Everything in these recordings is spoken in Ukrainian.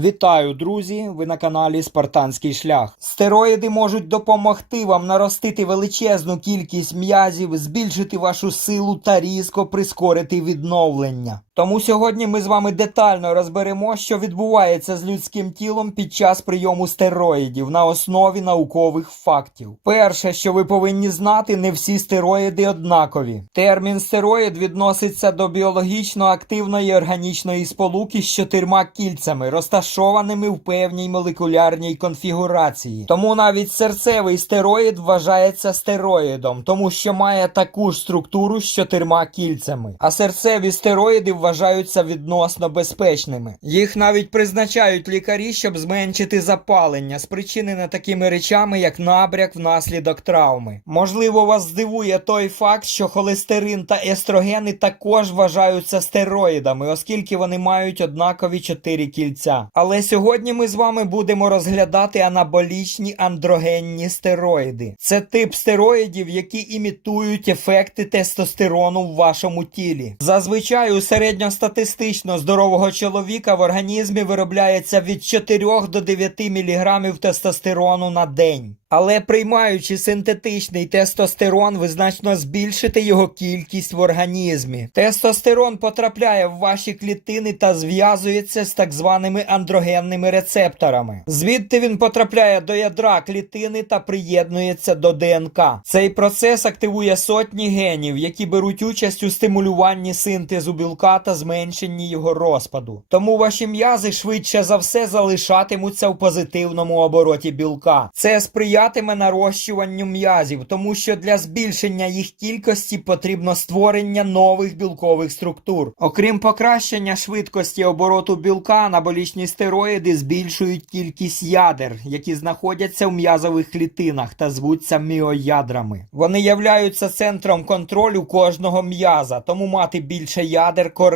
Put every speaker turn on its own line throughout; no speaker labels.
Вітаю, друзі! Ви на каналі Спартанський шлях. Стероїди можуть допомогти вам наростити величезну кількість м'язів, збільшити вашу силу та різко прискорити відновлення. Тому сьогодні ми з вами детально розберемо, що відбувається з людським тілом під час прийому стероїдів на основі наукових фактів. Перше, що ви повинні знати, не всі стероїди однакові. Термін стероїд відноситься до біологічно активної органічної сполуки з чотирма кільцями, розташованими в певній молекулярній конфігурації. Тому навіть серцевий стероїд вважається стероїдом, тому що має таку ж структуру з чотирма кільцями. А серцеві стероїди вважаються відносно безпечними. Їх навіть призначають лікарі, щоб зменшити запалення, спричинене такими речами, як набряк внаслідок травми. Можливо, вас здивує той факт, що холестерин та естрогени також вважаються стероїдами, оскільки вони мають однакові чотири кільця. Але сьогодні ми з вами будемо розглядати анаболічні андрогенні стероїди. Це тип стероїдів, які імітують ефекти тестостерону в вашому тілі. Зазвичай у середньостатистично здорового чоловіка в організмі виробляється від 4 до 9 мг тестостерону на день. Але приймаючи синтетичний тестостерон, ви значно збільшите його кількість в організмі. Тестостерон потрапляє в ваші клітини та зв'язується з так званими андрогенними рецепторами. Звідти він потрапляє до ядра клітини та приєднується до ДНК. Цей процес активує сотні генів, які беруть участь у стимулюванні синтезу білка та зменшенні його розпаду. Тому ваші м'язи швидше за все залишатимуться в позитивному обороті білка. Це сприятиме нарощуванню м'язів, тому що для збільшення їх кількості потрібно створення нових білкових структур. Окрім покращення швидкості обороту білка, анаболічні стероїди збільшують кількість ядер, які знаходяться в м'язових клітинах та звуться міоядрами. Вони являються центром контролю кожного м'яза, тому мати більше ядер корисно.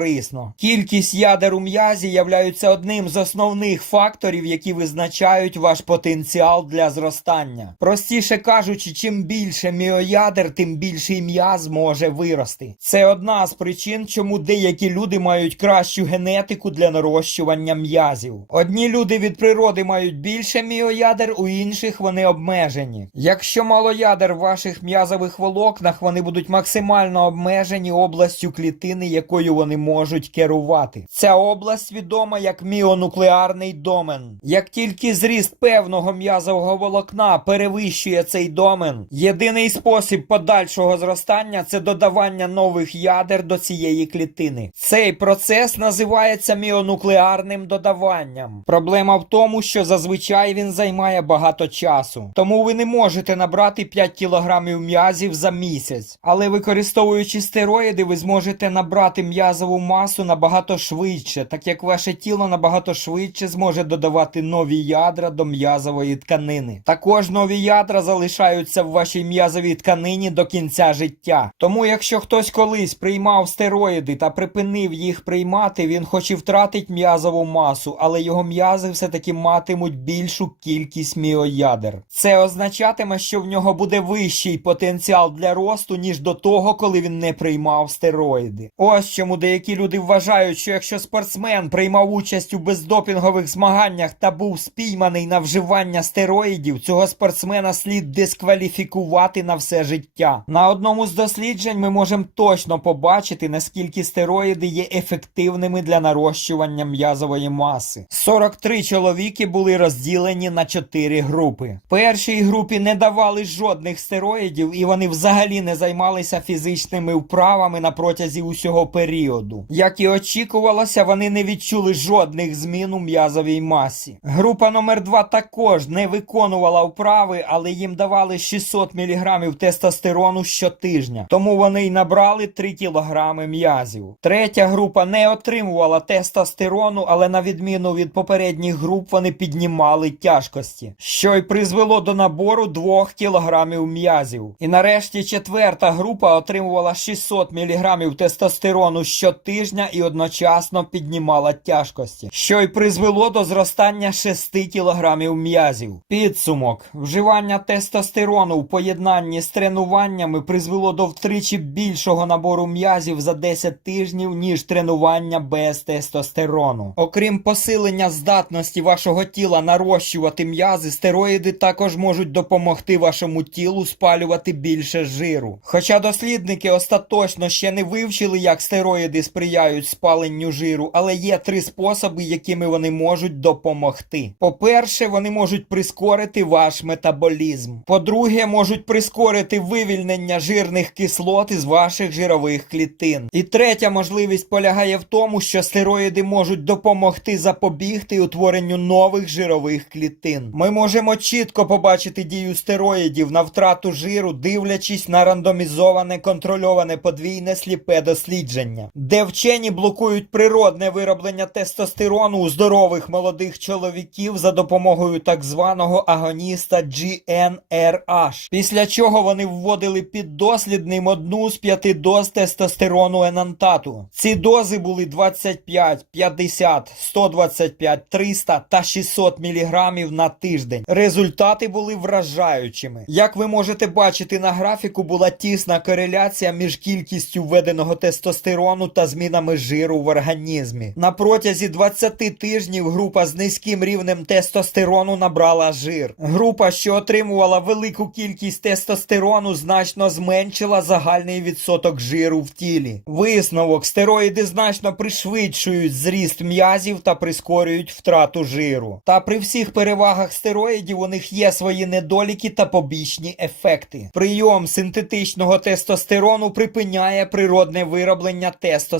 Кількість ядер у м'язі являються одним з основних факторів, які визначають ваш потенціал для зростання. Простіше кажучи, чим більше міоядер, тим більший м'яз може вирости. Це одна з причин, чому деякі люди мають кращу генетику для нарощування м'язів. Одні люди від природи мають більше міоядер, у інших вони обмежені. Якщо мало ядер в ваших м'язових волокнах, вони будуть максимально обмежені областю клітини, якою вони можуть керувати. Ця область відома як міонуклеарний домен. Як тільки зріст певного м'язового волокна перевищує цей домен, єдиний спосіб подальшого зростання це додавання нових ядер до цієї клітини. Цей процес називається міонуклеарним додаванням. Проблема в тому, що зазвичай він займає багато часу. Тому ви не можете набрати 5 кілограмів м'язів за місяць. Але використовуючи стероїди, ви зможете набрати м'язову масу набагато швидше, так як ваше тіло набагато швидше зможе додавати нові ядра до м'язової тканини. Також нові ядра залишаються в вашій м'язовій тканині до кінця життя. Тому, якщо хтось колись приймав стероїди та припинив їх приймати, він хоч і втратить м'язову масу, але його м'язи все-таки матимуть більшу кількість міоядер. Це означатиме, що в нього буде вищий потенціал для росту, ніж до того, коли він не приймав стероїди. Ось чому деякі люди вважають, що якщо спортсмен приймав участь у бездопінгових змаганнях та був спійманий на вживання стероїдів, цього спортсмена слід дискваліфікувати на все життя. На одному з досліджень ми можемо точно побачити, наскільки стероїди є ефективними для нарощування м'язової маси. 43 чоловіки були розділені на 4 групи. Першій групі не давали жодних стероїдів, і вони взагалі не займалися фізичними вправами на протязі усього періоду. Як і очікувалося, вони не відчули жодних змін у м'язовій масі. Група номер 2 також не виконувала вправи, але їм давали 600 мг тестостерону щотижня, тому вони й набрали 3 кг м'язів. Третя група не отримувала тестостерону, але на відміну від попередніх груп вони піднімали тяжкості, що й призвело до набору 2 кг м'язів. І нарешті четверта група отримувала 600 мг тестостерону щотижня щотижня і одночасно піднімала тяжкості, що й призвело до зростання 6 кілограмів м'язів. Підсумок: вживання тестостерону в поєднанні з тренуваннями призвело до втричі більшого набору м'язів за 10 тижнів, ніж тренування без тестостерону. Окрім посилення здатності вашого тіла нарощувати м'язи, стероїди також можуть допомогти вашому тілу спалювати більше жиру. Хоча дослідники остаточно ще не вивчили, як стероїди сприяють спаленню жиру, але є три способи, якими вони можуть допомогти. По-перше, вони можуть прискорити ваш метаболізм. По-друге, можуть прискорити вивільнення жирних кислот із ваших жирових клітин. І третя можливість полягає в тому, що стероїди можуть допомогти запобігти утворенню нових жирових клітин. Ми можемо чітко побачити дію стероїдів на втрату жиру, дивлячись на рандомізоване контрольоване подвійне сліпе дослідження, де вчені блокують природне вироблення тестостерону у здорових молодих чоловіків за допомогою так званого агоніста GnRH, після чого вони вводили під дослідним одну з п'яти доз тестостерону енантату. Ці дози були 25, 50, 125, 300 та 600 мг на тиждень. Результати були вражаючими. Як ви можете бачити на графіку, була тісна кореляція між кількістю введеного тестостерону та змінами жиру в організмі. На протязі 20 тижнів група з низьким рівнем тестостерону набрала жир. Група, що отримувала велику кількість тестостерону, значно зменшила загальний відсоток жиру в тілі. Висновок: стероїди значно пришвидшують зріст м'язів та прискорюють втрату жиру. Та при всіх перевагах стероїдів у них є свої недоліки та побічні ефекти. Прийом синтетичного тестостерону припиняє природне вироблення тестостерону,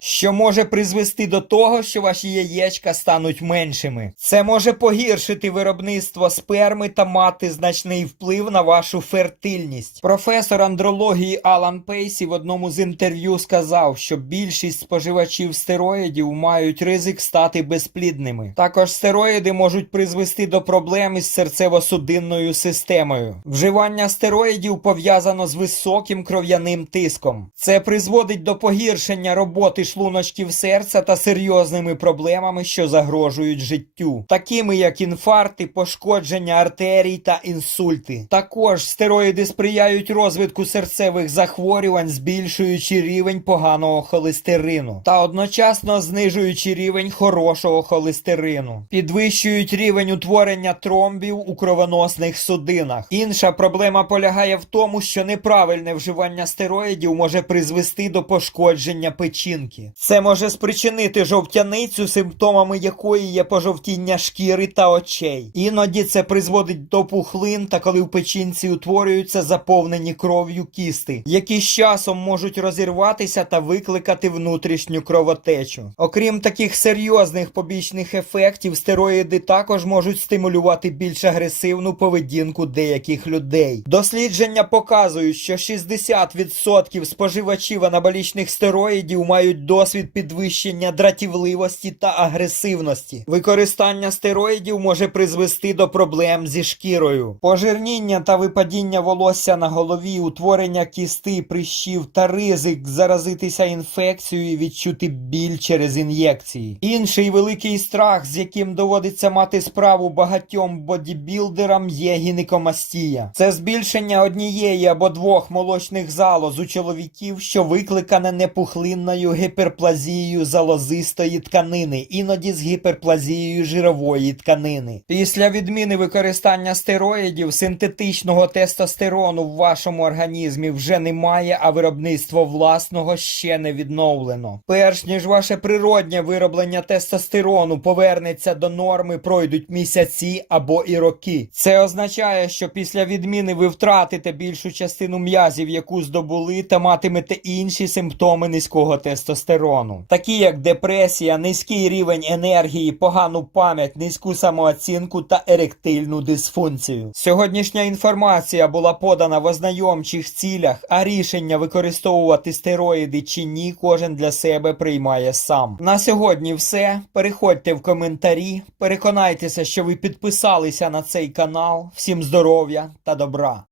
що може призвести до того, що ваші яєчка стануть меншими. Це може погіршити виробництво сперми та мати значний вплив на вашу фертильність. Професор андрології Алан Пейсі в одному з інтерв'ю сказав, що більшість споживачів стероїдів мають ризик стати безплідними. Також стероїди можуть призвести до проблем із серцево-судинною системою. Вживання стероїдів пов'язано з високим кров'яним тиском. Це призводить до погіршення роботи шлуночків серця та серйозними проблемами, що загрожують життю, такими як інфаркти, пошкодження артерій та інсульти. Також стероїди сприяють розвитку серцевих захворювань, збільшуючи рівень поганого холестерину та одночасно знижуючи рівень хорошого холестерину, підвищують рівень утворення тромбів у кровоносних судинах. Інша проблема полягає в тому, що неправильне вживання стероїдів може призвести до пошкодження печінки. Це може спричинити жовтяницю, симптомами якої є пожовтіння шкіри та очей. Іноді це призводить до пухлин та коли в печінці утворюються заповнені кров'ю кісти, які з часом можуть розірватися та викликати внутрішню кровотечу. Окрім таких серйозних побічних ефектів, стероїди також можуть стимулювати більш агресивну поведінку деяких людей. Дослідження показують, що 60% споживачів анаболічних стероїдів мають досвід підвищення дратівливості та агресивності. Використання стероїдів може призвести до проблем зі шкірою. Пожирніння та випадіння волосся на голові, утворення кісти, прищів та ризик заразитися інфекцією і відчути біль через ін'єкції. Інший великий страх, з яким доводиться мати справу багатьом бодібілдерам, є гінекомастія. Це збільшення однієї або двох молочних залоз у чоловіків, що викликане непухлинною гіперплазією залозистої тканини, іноді з гіперплазією жирової тканини. Після відміни використання стероїдів синтетичного тестостерону в вашому організмі вже немає, а виробництво власного ще не відновлено. Перш ніж ваше природнє вироблення тестостерону повернеться до норми, пройдуть місяці або і роки. Це означає, що після відміни ви втратите більшу частину м'язів, яку здобули, та матимете інші симптоми низького тестостерону, такі як депресія, низький рівень енергії, погану пам'ять, низьку самооцінку та еректильну дисфункцію. Сьогоднішня інформація була подана в ознайомчих цілях, а рішення використовувати стероїди чи ні, кожен для себе приймає сам. На сьогодні все. Переходьте в коментарі, переконайтеся, що ви підписалися на цей канал. Всім здоров'я та добра!